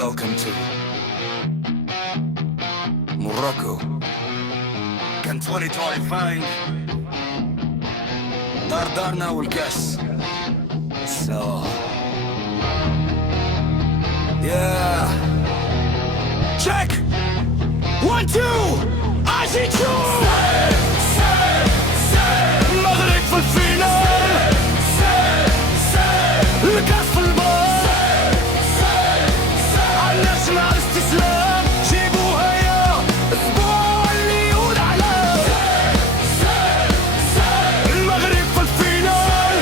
Welcome to Morocco. كان 2025 دارنا والكاس. So yeah. Check 1 2 I see you. المغرب في الفينال. الكاس في البار. عالناس مع الاستسلام. جيبوها يا اسبوع اللي يقول على المغرب في الفينال.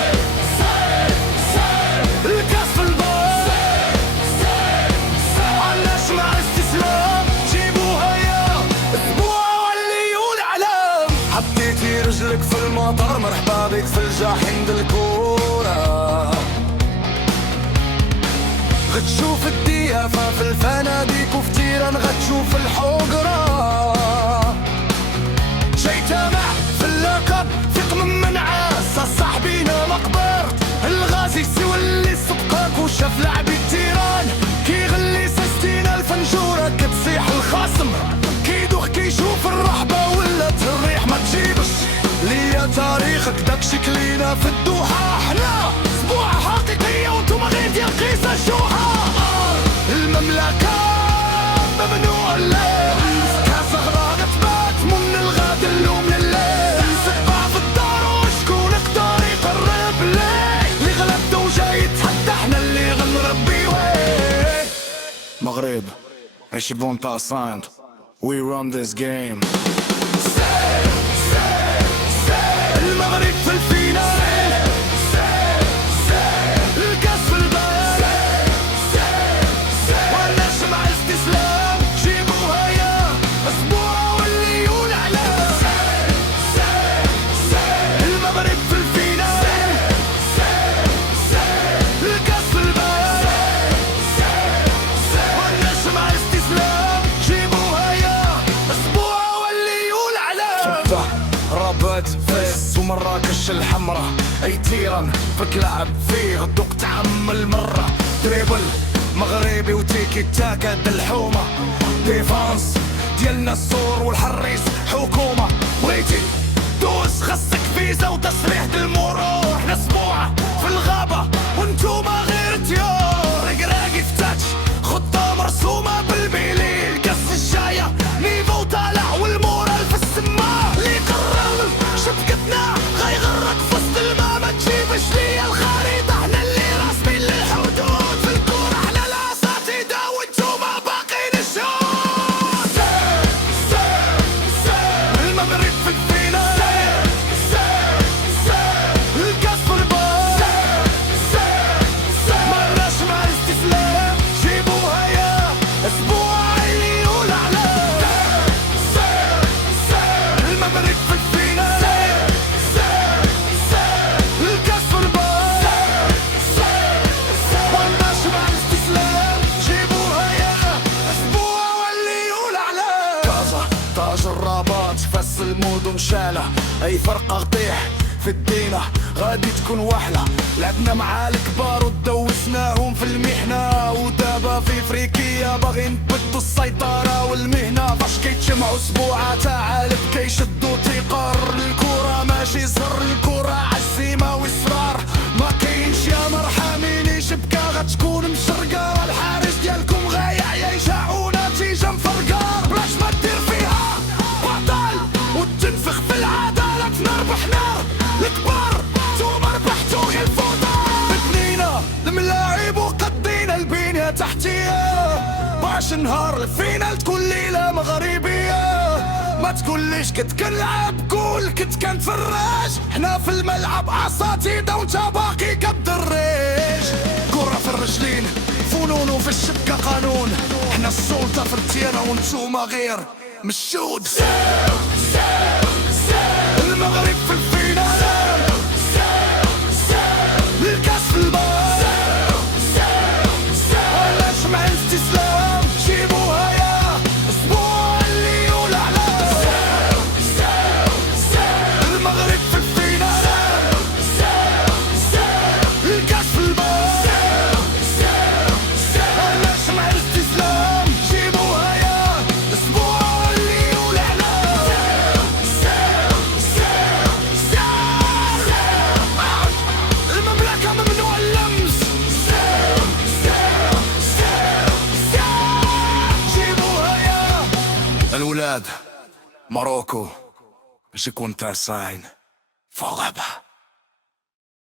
الكاس في البار. عالناس مع الاستسلام. جيبوها يا اسبوع اللي يقول على. حطيتي رجلك في المطار مرحبا بك في الجحيم بالكورة. غتشوف الضيافة في الفنادق وفي تيران غتشوف الحقرة. جاي تامع في اللقب ثق من منعاس صاحبينا مقبرت. الغازي سوى اللي سبقاك وشاف لعبي تيران. كيغلي 60,000 نجورة كتصيح الخصم. كيدوخ كيشوف الرحبة ولات الريح ما تجيبش ليا تاريخك داكشي كلينا في الدوحة. حنا اسبوع حقيقية وانتوما غير ديال قيسة الجوحة. المملكة ممنوع اللبس. كاس غرا غتبات من الغد اللوم لليل. سقع في الدار وشكون يقدر يقرب لي. اللي غلبته وجاي يتحدى حنا اللي غنربيوه. مغرب ماشي بون باساند. We run this game. المغرب في الفينال. الكاس في البال. والناس مع استسلام. جيبوها يا اسبوع واللي يقول على المغرب في الفينال. الكاس في البال. والناس مع استسلام. جيبوها يا اسبوع واللي يقول على رابط فاس ومراكش الحمراء. اي تيران فك لعب فيه دوق تعمل مرة. دريبل مغربي وتيكي تاكا الحومة. ديفانس ديالنا السور والحريص حكومة. بغيتي دوز خاصك فيزا وتصريح المرور. حنا اسبوع في الغابة وانتوما غير طيور. رقراقي في تاتش خطة مرسومة بالبيلي. الكاس الجاية نيفو طالع والمورال في السما. اللي قرر شبكتنا غيغرق في وسط الماء. ما تجيبش ليا الخريطة حنا اللي راسمين للحدود. في الكورة حنا الاساتذة وانتوما باقيين الشهود. المغرب في الفينال. الكاس في البار. مرناش مع الاستسلام. جيبوها يا اسبوع اللي يقول على المغرب في الفينال. الكاس في البار. مرناش مع الاستسلام. جيبوها يا اسبوع واللي يقول على كازا تاج الرباط. فاس المدن شالة. اي فرقة غطيح في الدينة غادي تكون وحلة. لعبنا مع الكبار ودوسناهم في المحنة. ودابا في افريقيا باغي نبدو السيطرة والمهنة. فاش كيتجمعوا اسبوعات عالب كيشدوا تيقار. الكرة ماشي زر الكرة عزيمة واصرار. ما كاينش يا مرحميني شبكة غتكون مشرقة. الحارس ديالكم غايع يشاعو نتيجة مفرقة. بلاش ما دير فيها بطل وتنفخ في العدالة. نربحنا الكبار نتوما ربحتو غير الفوضى. بنينا الملاعب وقدينا البنية تحتية. باش نهار الفينال تكون ليلة مغربية. ما تقوليش كنت كنلعب قول كنت كنتفرج. حنا في الملعب اساتذة وانت باقي كدريج. كرة في الرجلين فنون وفي الشبكة قانون. حنا السلطة في التيرة وانتوما غير مشود. المغرب في الفينال. الكاس في البار. علاش مع الاستسلام. جيبوها يا اسبوع اللي يقول على المغرب في الفينال. الكاس في البار. علاش مع الاستسلام. ولاد ماروكو. جي كونتر ساين فوغابا.